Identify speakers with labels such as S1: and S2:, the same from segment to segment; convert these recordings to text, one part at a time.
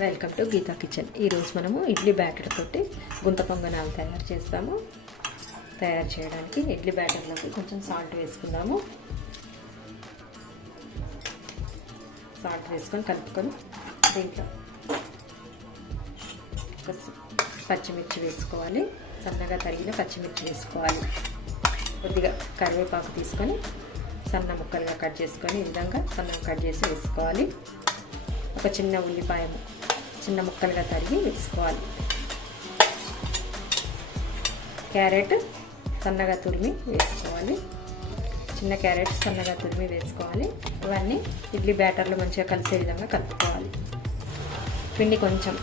S1: Welcome to Gita kitchen. ఈరోజు మనము idli batter తోటి గుంత పొంగనాలు తయారు చేస్తాము. తయారు చేయడానికి ఇడ్లీ బ్యాటర్లోకి కొంచెం సాల్ట్ వేసుకుందాము. సాల్ట్ వేసుకొని కలుపుకొని దీంట్లో పచ్చిమిర్చి వేసుకోవాలి. సన్నగా తరిగిన పచ్చిమిర్చి వేసుకోవాలి. కొద్దిగా కరివేపాకు తీసుకొని సన్న ముక్కలుగా కట్ చేసుకొని ఈ విధంగా సన్నగా కట్ చేసి వేసుకోవాలి. ఒక చిన్న ఉల్లిపాయ చిన్న ముక్కలుగా తరిగి వేసుకోవాలి. క్యారెట్ సన్నగా తురిమి వేసుకోవాలి. చిన్న క్యారెట్ సన్నగా తురిమి వేసుకోవాలి. ఇవన్నీ ఇడ్లీ బ్యాటర్లో మంచిగా కలిసే విధంగా కలుపుకోవాలి. పిండి కొంచెం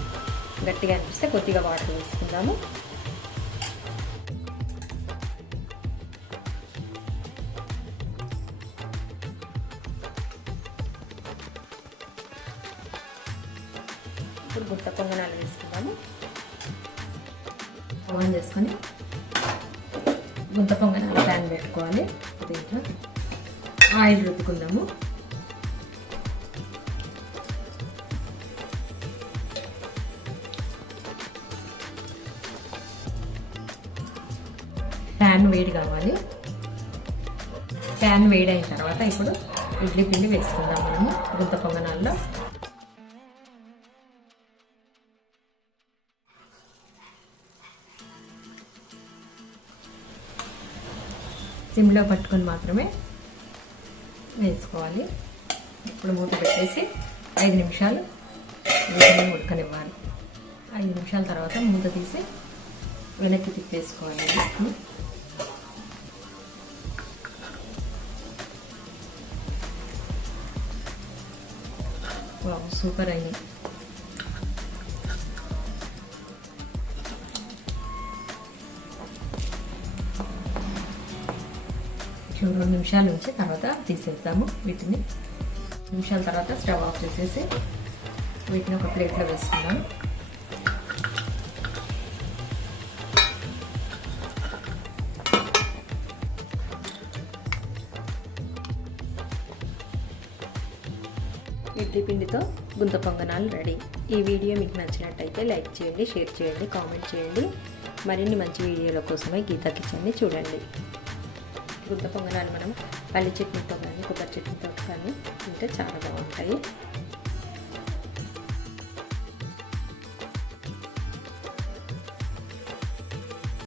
S1: గట్టిగా అనిపిస్తే కొద్దిగా వాటర్ వేసుకుందాము. ఇప్పుడు గుత్త పొంగనాలు వేసుకుందాము. ఆన్ చేసుకొని గుంత పొంగనాలు ప్యాన్ పెట్టుకోవాలి. దీంట్లో ఆయిల్ రుద్దుకుందాము ప్యాన్ వేడి కావాలి. ప్యాన్ వేడి అయిన తర్వాత ఇప్పుడు ఇడ్లీ పిండి వేసుకుందాం మనము గుంత పొంగనాల్లో సిమ్లో పట్టుకొని మాత్రమే వేసుకోవాలి. ఇప్పుడు మూత పెట్టేసి ఐదు నిమిషాలు వీటిని ఉడకనివ్వాలి. ఐదు నిమిషాల తర్వాత మూత తీసి వెనక్కి తిప్పేసుకోవాలి. సూపర్ అయింది. రెండు నిమిషాలు ఉంచి తర్వాత తీసేద్దాము. వీటిని నిమిషాల తర్వాత స్టవ్ ఆఫ్ చేసేసి వీటిని ఒక ప్లేట్లో వేసుకుందాం ఇడ్లీ పిండితో గుంత పొంగనాలు రెడీ. ఈ వీడియో మీకు నచ్చినట్టయితే లైక్ చేయండి షేర్ చేయండి కామెంట్ చేయండి. మరిన్ని మంచి వీడియోల కోసమే గీతా కిచెన్ని చూడండి. గుంత పొంగనాలు మనం పల్లి చట్నీతో కానీ కొబ్బరి చట్నీతో కానీ తింటే చాలా బాగుంటాయి.